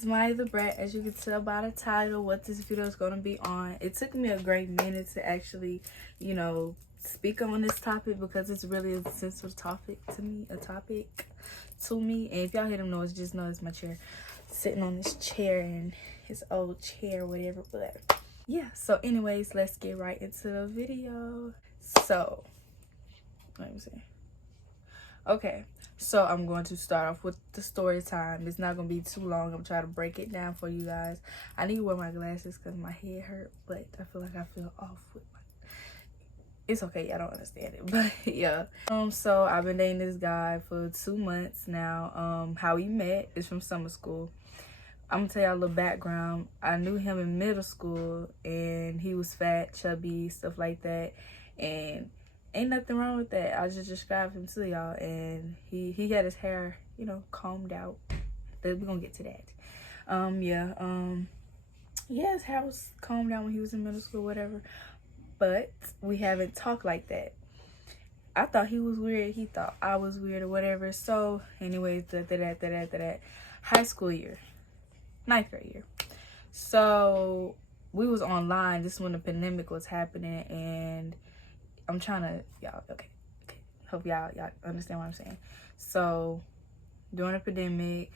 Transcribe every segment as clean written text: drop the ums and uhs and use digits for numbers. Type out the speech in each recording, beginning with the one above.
it's Maya the Brat. As you can tell by the title, what this video is going to be on. It took me a great minute to actually, speak on this topic because it's really a sensitive topic to me, And if y'all hear them noise, just know it's my chair. Sitting on this chair and his old chair, whatever, but yeah. So anyways, let's get right into the video. So, let me see. Okay, so I'm going to start off with the story time. It's not going to be too long. I'm trying to break it down for you guys. I need to wear my glasses because my head hurt, but I feel like I feel off with my... It's okay, I don't understand it, but yeah. So I've been dating this guy for 2 months now. How we met is from summer school. I'm gonna tell y'all a little background. I knew him in middle school, and he was fat, chubby, stuff like that, and ain't nothing wrong with that. I just described him to y'all, and he had his hair, combed out. But we're gonna get to that. Yeah, his hair was combed out when he was in middle school, whatever. But we haven't talked like that. I thought he was weird. He thought I was weird or whatever. So, anyways, that high school year, 9th grade year. So we was online. This is when the pandemic was happening, and I'm trying to, okay. Hope y'all understand what I'm saying. So during the pandemic,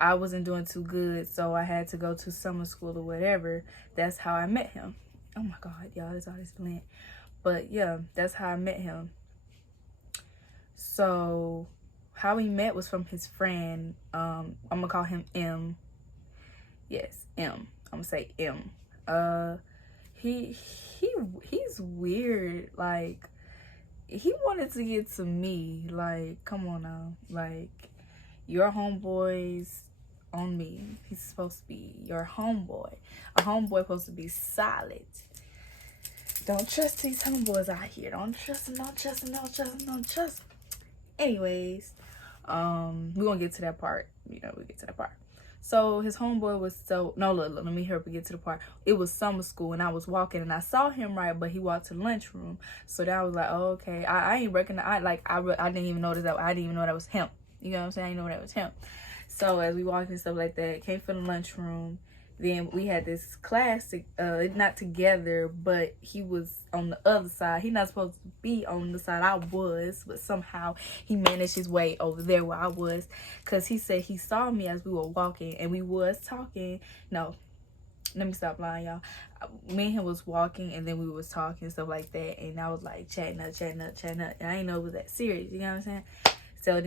I wasn't doing too good, so I had to go to summer school or whatever. That's how I met him. Oh my God, y'all, it's all this lint. But yeah, that's how I met him. So how we met was from his friend. I'm gonna call him M. Yes, M. I'm gonna say M. He's weird. Like, he wanted to get to me. Like, come on now. Like, your homeboy's on me. He's supposed to be your homeboy. A homeboy supposed to be solid. Don't trust these homeboys out here. Don't trust them. Don't trust them. Don't trust them. Don't trust them. Anyways, we're gonna get to that part. We'll get to that part. So his homeboy was look, let me hurry up and get to the part. It was summer school, and I was walking, and I saw him right, but he walked to the lunchroom. So that was like, oh, okay. I ain't recognize. I didn't even notice that. I didn't even know that was him. You know what I'm saying? I didn't know that was him. So as we walked and stuff like that, came from the lunchroom. Then we had this class, not together, but he was on the other side. He not supposed to be on the side I was, but somehow he managed his way over there where I was, because he said he saw me as we were walking, and we was talking. No, let me stop lying, y'all. Me and him was walking, and then we was talking, stuff like that, and I was like chatting up, and I didn't know it was that serious, you know what I'm saying? So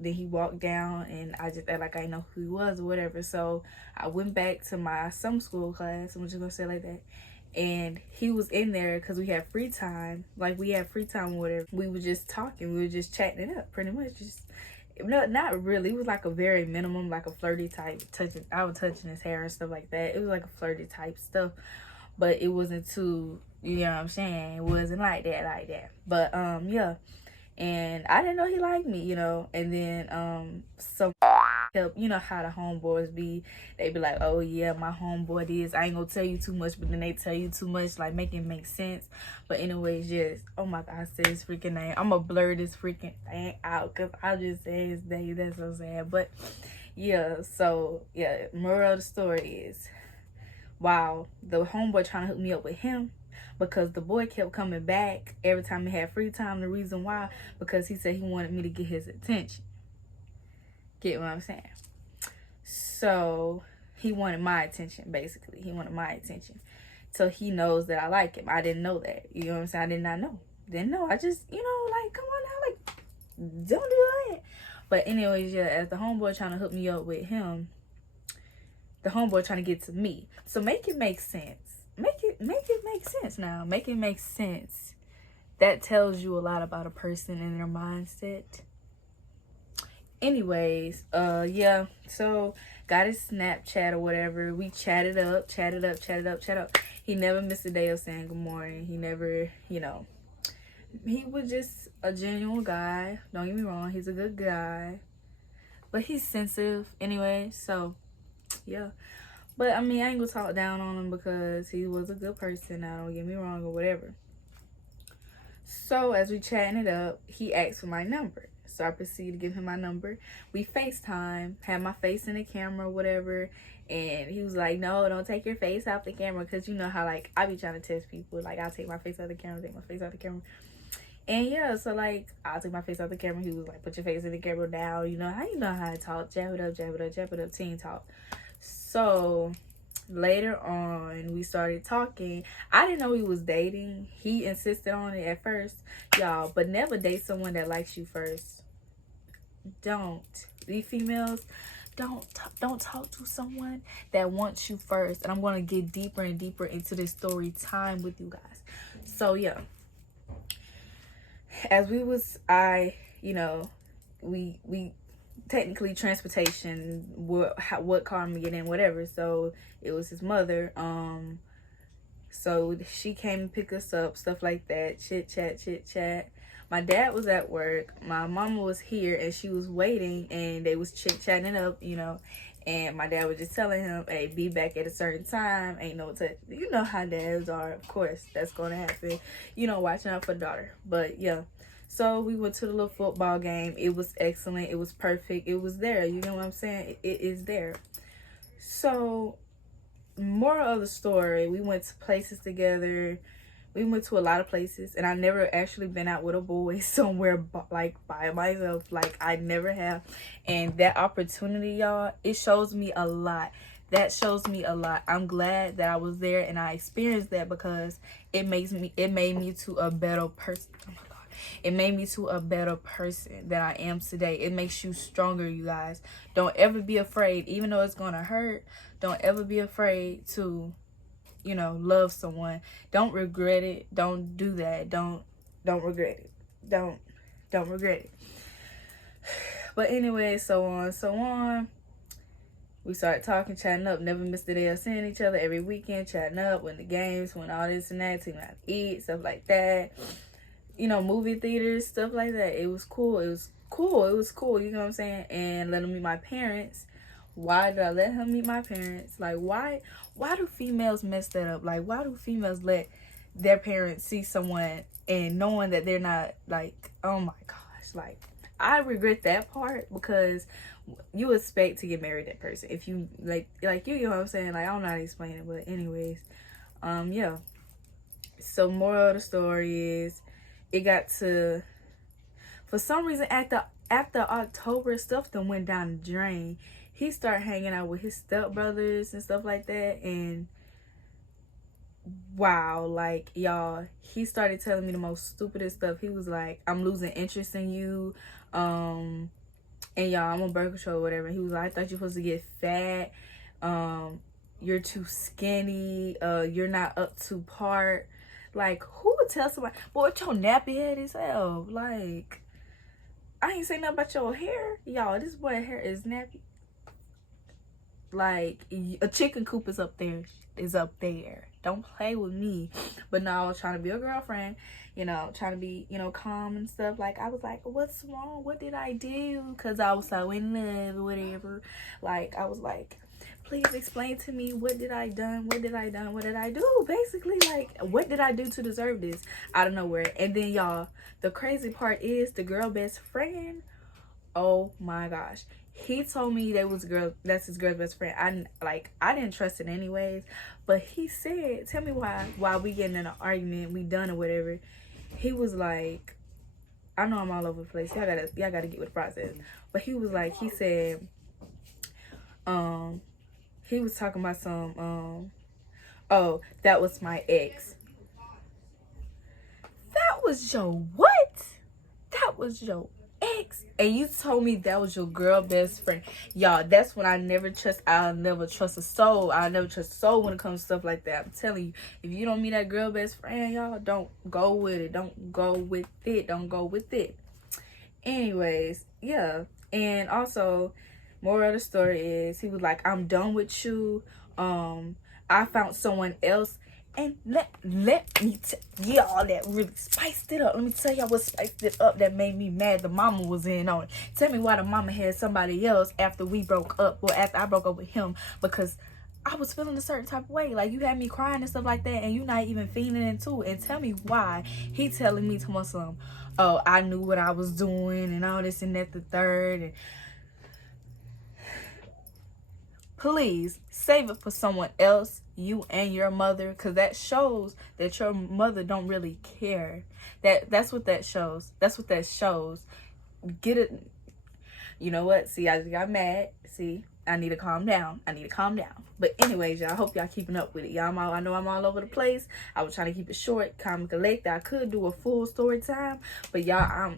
then he walked down, and I just act like I didn't know who he was or whatever. So I went back to my summer school class. I'm just gonna say it like that. And he was in there because we had free time. Like, we had free time or whatever. We were just talking. We were just chatting it up, pretty much. Just not really. It was like a very minimum, like a flirty type touching. I was touching his hair and stuff like that. It was like a flirty type stuff, but it wasn't too. You know what I'm saying? It wasn't like that. But yeah. And I didn't know he liked me, and then some help, how the homeboys be. They be like, oh yeah, my homeboy is, I ain't gonna tell you too much, but then they tell you too much, like, make it make sense. But anyways, yes, oh my God, I said his freaking name. I'm gonna blur this freaking thing out because I just said his name. That's so sad. But yeah, so yeah, moral of the story is, wow, the homeboy trying to hook me up with him, because the boy kept coming back every time he had free time. The reason why, because he said he wanted me to get his attention. Get what I'm saying? So he wanted my attention, basically. He wanted my attention. So he knows that I like him. I didn't know that. You know what I'm saying? I did not know. Didn't know. I just, like, come on now, like, don't do that. But anyways, yeah, as the homeboy trying to hook me up with him, the homeboy trying to get to me. So make it make sense. Make it make sense now. Make it make sense. That tells you a lot about a person and their mindset. Anyways, yeah. So got his Snapchat or whatever. We chatted up. He never missed a day of saying good morning. He never, he was just a genuine guy. Don't get me wrong. He's a good guy, but he's sensitive anyway. So yeah. But, I mean, I ain't gonna talk down on him because he was a good person. Now, don't get me wrong or whatever. So, as we chatting it up, he asked for my number. So I proceeded to give him my number. We FaceTime, had my face in the camera, whatever. And he was like, no, don't take your face off the camera. Because you know how, like, I be trying to test people. Like, I'll take my face out of the camera, take my face out of the camera. And yeah, so like, I'll take my face out the camera. He was like, put your face in the camera now. You know how I talk. Jab it up, jab it up, jab it up, teen talk. So later on, we started talking. I didn't know he was dating. He insisted on it at first, y'all. But never date someone that likes you first. Don't. These females, don't talk to someone that wants you first. And I'm going to get deeper and deeper into this story time with you guys. So yeah. As we technically transportation, what car I'm getting, whatever. So it was his mother. So she came and pick us up, stuff like that. Chit chat. My dad was at work. My mama was here and she was waiting, and they was chit chatting up, And my dad was just telling him, hey, be back at a certain time. Ain't no touch. You know how dads are. Of course, that's going to happen. Watching out for the daughter. But, yeah. So, we went to the little football game. It was excellent. It was perfect. It was there. You know what I'm saying? It is there. So, moral of the story, we went to places together. We went to a lot of places. And I never actually been out with a boy somewhere, like, by myself. Like, I never have. And that opportunity, y'all, it shows me a lot. That shows me a lot. I'm glad that I was there and I experienced that, because it made me to a better person. Oh my God. It made me to a better person than I am today. It makes you stronger, you guys. Don't ever be afraid, even though it's gonna hurt. Don't ever be afraid to, love someone. Don't regret it. Don't do that. Don't regret it. Don't regret it. But anyway, so on. We started talking, chatting up. Never missed a day of seeing each other. Every weekend, chatting up. When the games, when all this and that. Taking out to eat, stuff like that. Movie theaters, stuff like that. It was cool. You know what I'm saying? And let him meet my parents. Why did I let him meet my parents? Like, why do females mess that up? Like, why do females let their parents see someone and knowing that they're not, like, oh my gosh, like, I regret that part, because you expect to get married to that person if you like you know what I'm saying. Like, I don't know how to explain it, but anyways, yeah. So moral of the story is, it got to, for some reason, after October, stuff then went down the drain. He started hanging out with his stepbrothers and stuff like that, and wow, like, y'all, he started telling me the most stupidest stuff. He was like, I'm losing interest in you, and y'all, I'm on birth control or whatever. He was like, I thought you were supposed to get fat, you're too skinny, you're not up to par. Like, who would tell somebody, boy, with your nappy head himself? Like, I ain't saying nothing about your hair. Y'all, this boy's hair is nappy. Like, a chicken coop is up there. Don't play with me. But no, I was trying to be a girlfriend, trying to be, calm and stuff. Like, I was like, what's wrong? What did I do? Because I was so in love or whatever. Like, I was like, please explain to me, what did I done? What did I do? Basically, like, what did I do to deserve this? Out of nowhere. And then, y'all, the crazy part is, the girl best friend, oh my gosh, he told me that's his girl's best friend. I didn't trust it anyways, but he said, tell me why we getting in an argument, we done or whatever. He was like, I know I'm all over the place, y'all gotta get with the process, but he was like, he said, he was talking about some, oh, that was my ex. That was your what? That was your ex? And you told me that was your girl best friend. Y'all, that's when I'll never trust a soul. I'll never trust a soul when it comes to stuff like that. I'm telling you, if you don't meet that girl best friend, y'all, don't go with it. Don't go with it. Anyways, yeah. And also, moral of the story is, he was like, I'm done with you. I found someone else. And let me y'all, that really spiced it up. Let me tell y'all what spiced it up that made me mad. The mama was in on it. Tell me why the mama had somebody else after we broke up, or after I broke up with him. Because I was feeling a certain type of way. Like, you had me crying and stuff like that, and you not even feeling into it. And tell me why he telling me to myself, oh, I knew what I was doing and all this and that, the third. And please save it for someone else, you and your mother, because that shows that your mother don't really care. That's what that shows. That's what that shows. Get it. You know what? See, I just got mad. See, I need to calm down. But anyways, y'all, I hope y'all keeping up with it. Y'all, I know I'm all over the place. I was trying to keep it short, calm and collected. I could do a full story time, but y'all,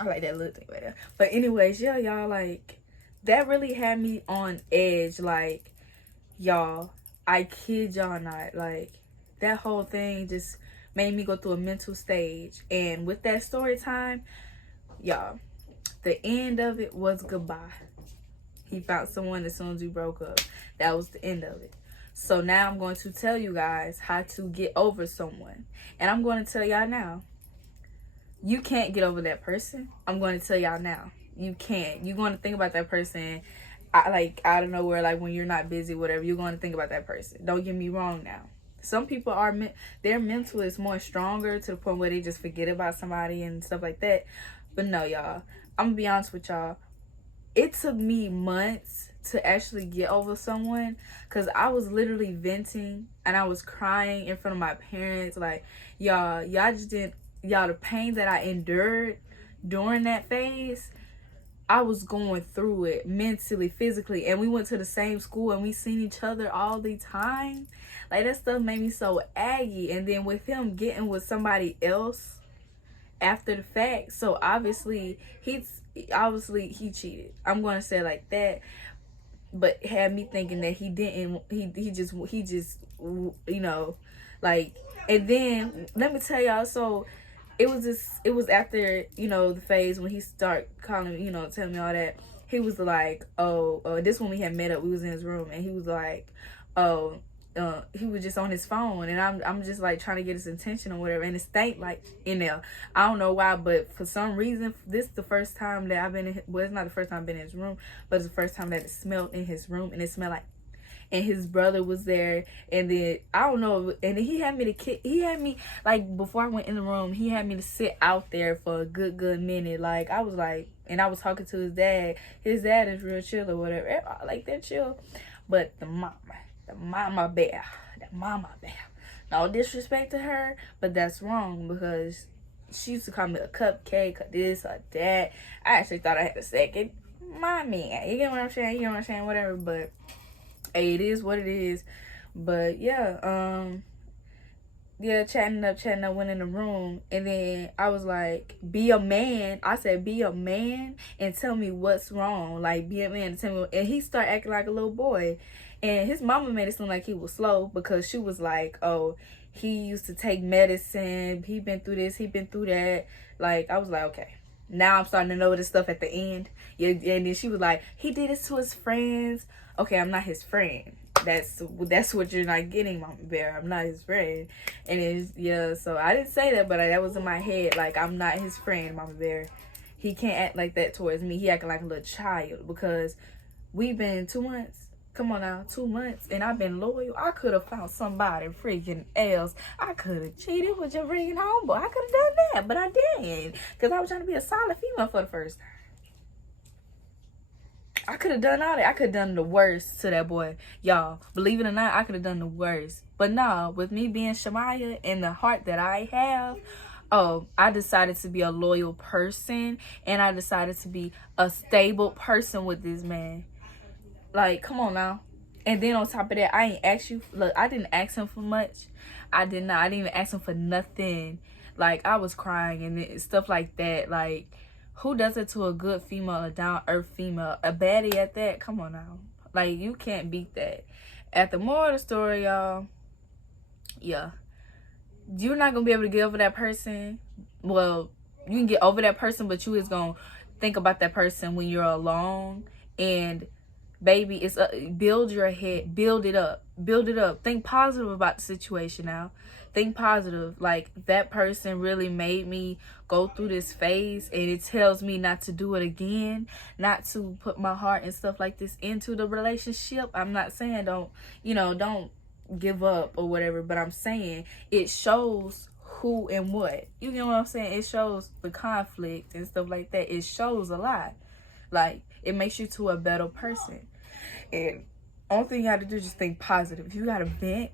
I like that little thing right there. But anyways, yeah, y'all, like, that really had me on edge. Like, y'all, I kid y'all not. Like, that whole thing just made me go through a mental stage. And with that story time, y'all, the end of it was goodbye. He found someone as soon as we broke up. That was the end of it. So now I'm going to tell you guys how to get over someone. And I'm going to tell y'all now. You can't get over that person. I'm going to tell y'all now. You can't. You're going to think about that person out of nowhere, like when you're not busy, whatever. You're going to think about that person. Don't get me wrong now. Some people their mental is more stronger to the point where they just forget about somebody and stuff like that. But no, y'all. I'm going to be honest with y'all. It took me months to actually get over someone, because I was literally venting and I was crying in front of my parents. Like, y'all just didn't, the pain that I endured during that phase, I was going through it mentally, physically, and we went to the same school and we seen each other all the time. Like, that stuff made me so aggy. And then with him getting with somebody else after the fact, so obviously he cheated. I'm gonna say it like that. But had me thinking that he didn't. He just you know, like. And then let me tell y'all. So it was after, you know, the phase when he started calling, you know, telling me all that. He was like, this when we had met up. We was in his room and he was like, he was just on his phone, and I'm just like trying to get his attention or whatever, and it stank like in there. I don't know why, but for some reason, this is the first time that I've been in, well, it's not the first time I've been in his room, but it's the first time that it smelled in his room, and it smelled like, and his brother was there, and then I don't know, and then he had me like, before I went in the room, he had me to sit out there for a good minute. Like, I was like, and I was talking to his dad is real chill or whatever, like, they're chill, but the mama bear. No disrespect to her, but that's wrong, because she used to call me a cupcake or this or that. I actually thought I had a second mommy. You get what I'm saying? Whatever, but hey, it is what it is. But yeah, chatting up, went in the room, and then I was like, be a man. I said, be a man and tell me what's wrong. Like, be a man and tell me. And he started acting like a little boy. And his mama made it seem like he was slow, because she was like, oh, he used to take medicine. He been through this, he been through that. Like, I was like, okay. Now I'm starting to know this stuff at the end. Yeah, and then she was like, he did this to his friends. Okay, I'm not his friend. That's what you're not getting, Mama Bear. I'm not his friend. And it's, yeah, so I didn't say that, but that was in my head. Like, I'm not his friend, Mama Bear. He can't act like that towards me. He acting like a little child, because we've been 2 months. Come on now, 2 months, and I've been loyal. I could have found somebody freaking else. I could have cheated with your freaking homeboy. I could have done that, but I didn't, because I was trying to be a solid female for the first time. I could have done all that. I could have done the worst to that boy. Y'all, believe it or not, I could have done the worst. But nah, with me being Shamaya and the heart that I have, I decided to be a loyal person, and I decided to be a stable person with this man. Like, come on now. And then on top of that, I ain't asked you. Look, I didn't ask him for much. I did not. I didn't even ask him for nothing. Like, I was crying and stuff like that. Like, who does it to a good female, a down-earth female, a baddie at that? Come on now. Like, you can't beat that. At the moral of the story, y'all, yeah, you're not going to be able to get over that person. Well, you can get over that person, but you is going to think about that person when you're alone. And baby, it's build your head, build it up. Think positive about the situation now. think positive. Like, that person really made me go through this phase, and it tells me not to do it again, not to put my heart and stuff like this into the relationship. I'm not saying don't give up or whatever, but I'm saying it shows who and what. You know what I'm saying? It shows the conflict and stuff like that. It shows a lot. Like, it makes you to a better person. And only thing you gotta do is just think positive. If you gotta vent,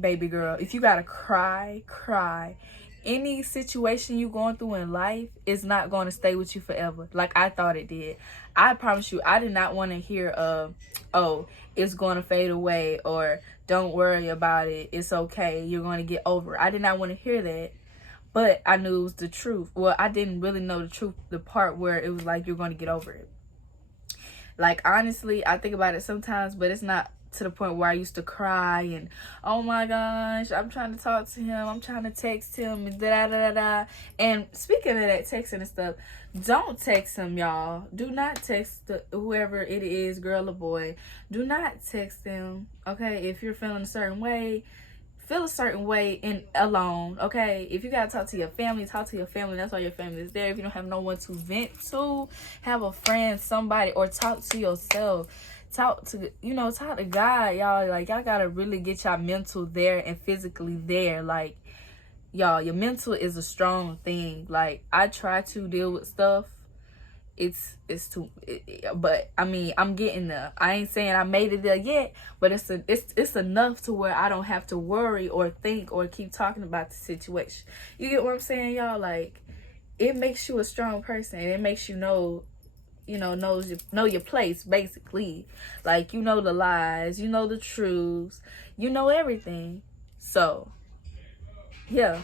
baby girl. If you gotta cry. Any situation you going through in life is not going to stay with you forever, like I thought it did. I promise you, I did not want to hear oh, it's going to fade away, or don't worry about it, it's okay, you're going to get over it. I did not want to hear that, but I knew it was the truth. Well, I didn't really know the truth, the part where it was like, you're going to get over it. Like, honestly, I think about it sometimes, but it's not to the point where I used to cry and, oh my gosh, I'm trying to talk to him, I'm trying to text him, and da-da-da-da. And speaking of that, texting and stuff, don't text him, y'all. Do not text whoever it is, girl or boy. Do not text them, okay? If you're feeling a certain way, feel a certain way and alone, okay? If you gotta talk to your family, talk to your family. That's why your family is there. If you don't have no one to vent to, have a friend, somebody, or talk to yourself. Talk to God, y'all. Like, y'all gotta really get y'all mental there and physically there. Like, y'all, your mental is a strong thing. Like, I try to deal with stuff. But I mean, I'm getting there. I ain't saying I made it there yet, but it's enough to where I don't have to worry or think or keep talking about the situation. You get what I'm saying, y'all? Like, it makes you a strong person, and it makes you know your place, basically. Like, you know the lies, you know the truths, you know everything. So yeah.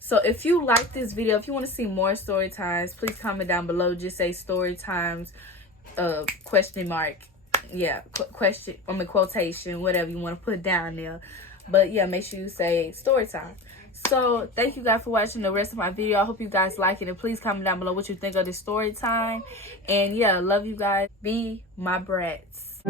So if you like this video, if you want to see more story times, please comment down below. Just say story times, question mark, yeah, quotation, whatever you want to put down there. But yeah, make sure you say story time. So thank you guys for watching the rest of my video. I hope you guys like it, and please comment down below what you think of this story time. And yeah, love you guys. Be my brats.